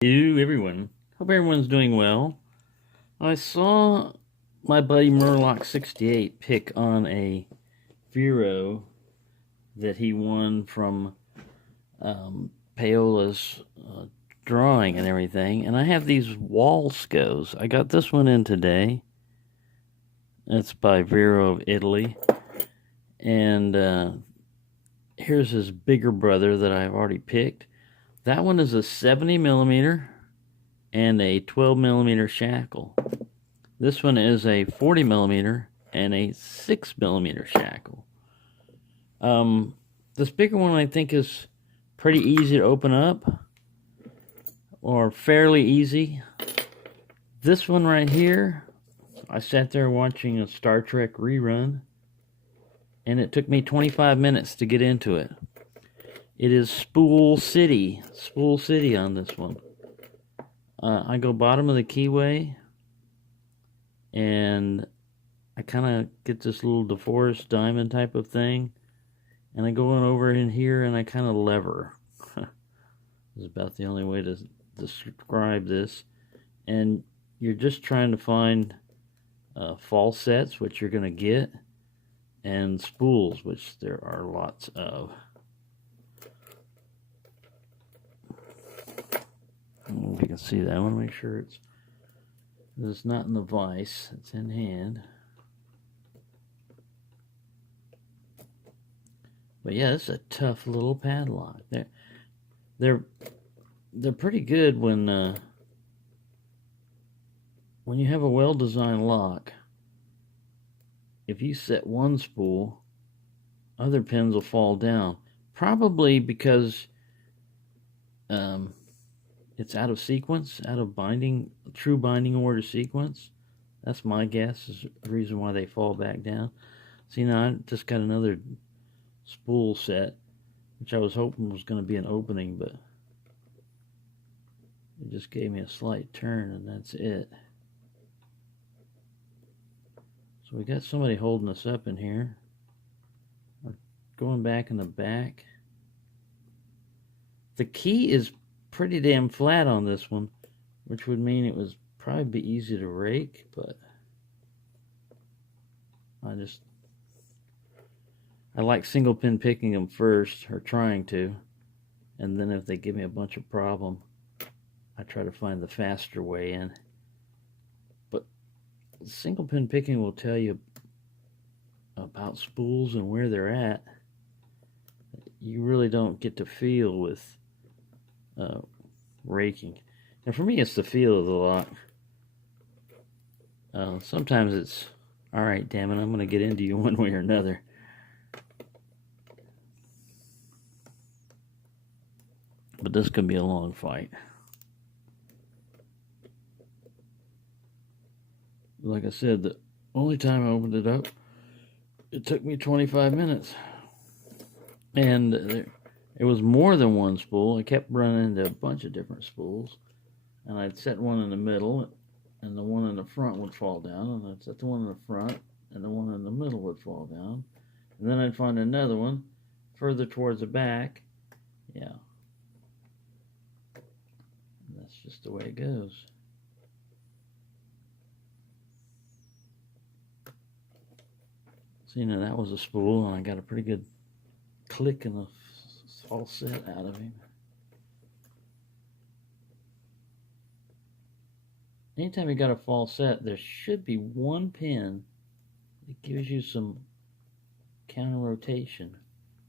Hello, everyone. Hope everyone's doing well. I saw my buddy Murloc68 pick on a Viro that he won from Paola's drawing and everything, and I have these Walscos. I got this one in today. It's by Viro of Italy, and here's his bigger brother that I've already picked. That one is a 70 millimeter and a 12 millimeter shackle. This one is a 40 millimeter and a 6 millimeter shackle. This bigger one I think is pretty easy to open up, or fairly easy. This one right here, I sat there watching a Star Trek rerun, and it took me 25 minutes to get into it. It is Spool City on this one. I go bottom of the keyway, and I kind of get this little DeForest diamond type of thing, and I go on over in here and I kind of lever. This is about the only way to describe this. And you're just trying to find false sets, which you're going to get, and spools, which there are lots of. I don't know if you can see that. I want to make sure it's not in the vise. It's in hand. But yeah, it's a tough little padlock. They're pretty good when you have a well-designed lock. If you set one spool, other pins will fall down. Probably because it's out of sequence, out of true binding order sequence. That's my guess, is the reason why they fall back down. See, now I just got another spool set, which I was hoping was going to be an opening, but it just gave me a slight turn, and that's it. So we got somebody holding us up in here. We're going back in the back. The key is pretty damn flat on this one, which would mean it was probably be easy to rake, but I like single pin picking them first, or trying to, and then if they give me a bunch of problem, I try to find the faster way in. But single pin picking will tell you about spools and where they're at. You really don't get to feel with raking. And for me, it's the feel of the lock. Sometimes it's, alright, damn it, I'm going to get into you one way or another. But this could be a long fight. Like I said, the only time I opened it up, it took me 25 minutes. And it was more than one spool. I kept running into a bunch of different spools. And I'd set one in the middle, and the one in the front would fall down. And I'd set the one in the front, and the one in the middle would fall down. And then I'd find another one further towards the back. Yeah. And that's just the way it goes. See, now that was a spool, and I got a pretty good click and a false set out of him. Anytime you got a false set, there should be one pin that gives you some counter rotation,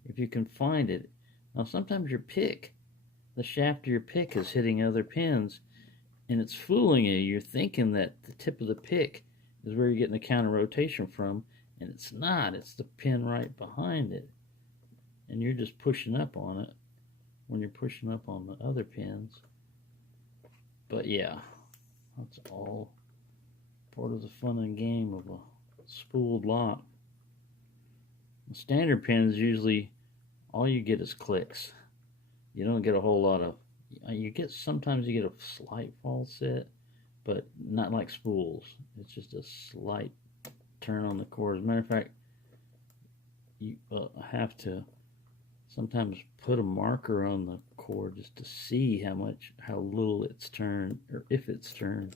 if you can find it. Now, sometimes your pick, the shaft of your pick is hitting other pins, and it's fooling you. You're thinking that the tip of the pick is where you're getting the counter rotation from, and it's not. It's the pin right behind it, and you're just pushing up on it when you're pushing up on the other pins. But yeah, that's all part of the fun and game of a spooled lock. The standard pins, usually all you get is clicks. You don't get a whole lot of, sometimes you get a slight false set, but not like spools. It's just a slight turn on the cord. As a matter of fact, you have to sometimes put a marker on the cord just to see how little it's turned, or if it's turned.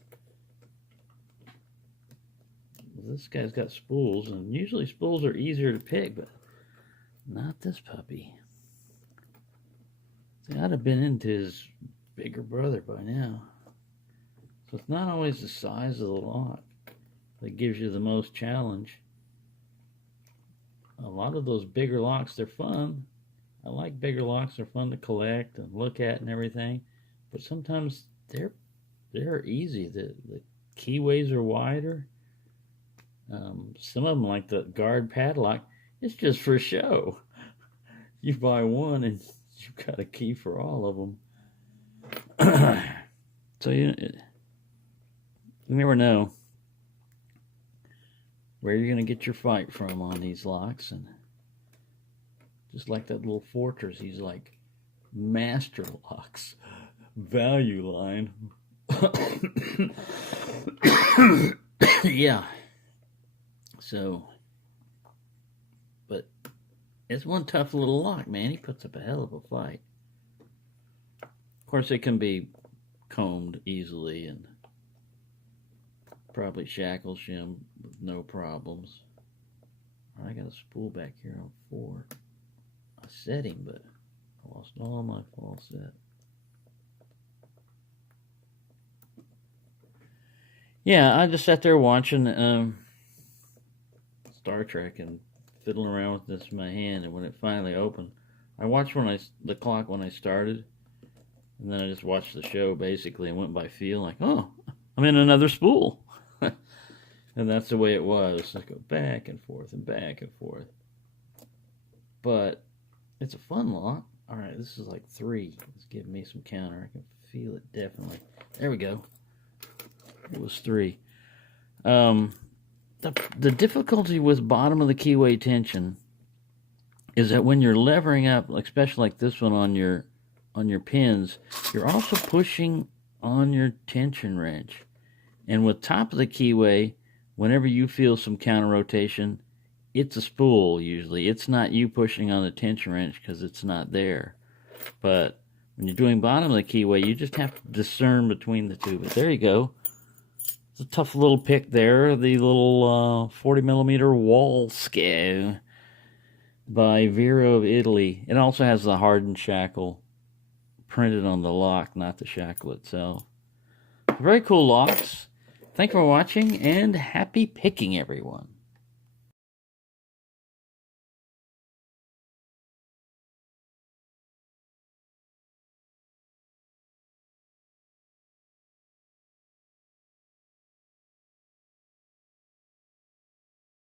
This guy's got spools, and usually spools are easier to pick, but not this puppy. See, I'd have been into his bigger brother by now. So it's not always the size of the lock that gives you the most challenge. A lot of those bigger locks, they're fun. I like bigger locks. They're fun to collect and look at and everything. But sometimes they're easy. The keyways are wider. Some of them, like the guard padlock, it's just for show. You buy one and you've got a key for all of them. So you never know where you're going to get your fight from on these locks. And just like that little fortress, he's like master locks, value line. Yeah. So, but it's one tough little lock, man. He puts up a hell of a fight. Of course, it can be combed easily and probably shackle shim with no problems. I got a spool back here on 4. I set him, but I lost all my fall set. Yeah, I just sat there watching Star Trek and fiddling around with this in my hand, and when it finally opened, I watched the clock when I started, and then I just watched the show basically and went by feel, like, oh, I'm in another spool. And that's the way it was. I go back and forth and back and forth. But it's a fun lock. All right, this is like 3. It's giving me some counter. I can feel it definitely. There we go. It was 3. The difficulty with bottom of the keyway tension is that when you're levering up, especially like this one on your pins, you're also pushing on your tension wrench. And with top of the keyway, whenever you feel some counter rotation, it's a spool usually. It's not you pushing on the tension wrench because it's not there. But when you're doing bottom of the keyway, you just have to discern between the two. But there you go. It's a tough little pick there. The little 40mm Walsco by Viro of Italy. It also has the hardened shackle printed on the lock, not the shackle itself. Very cool locks. Thank you for watching, and happy picking, everyone.